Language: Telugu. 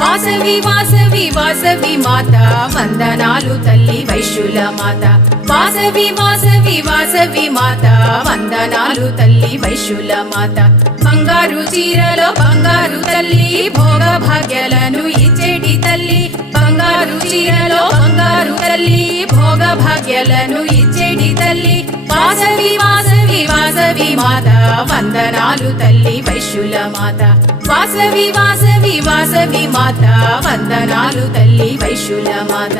వాసవి వాసవి వాసవి మాత వందనాలు తల్లి వైశ్యుల మాత వాసవి వాసవి వాసవి మాత వందనాలు తల్లి వైశ్యుల మాత బంగారు చీరలో బంగారు తల్లి భోగ భాగ్యాలను ఇచ్చేటి తల్లి బంగారు చీరలో బంగారు తల్లి భోగ భాగ్యాలను ఇచ్చేటి తల్లి వాసవి వాసవి వాసవి మాత వందనాలు తల్లి వైశ్యుల మాత వాసవి వాసవి వాసవి మాత వందనాలు తల్లి వైశ్యుల మాత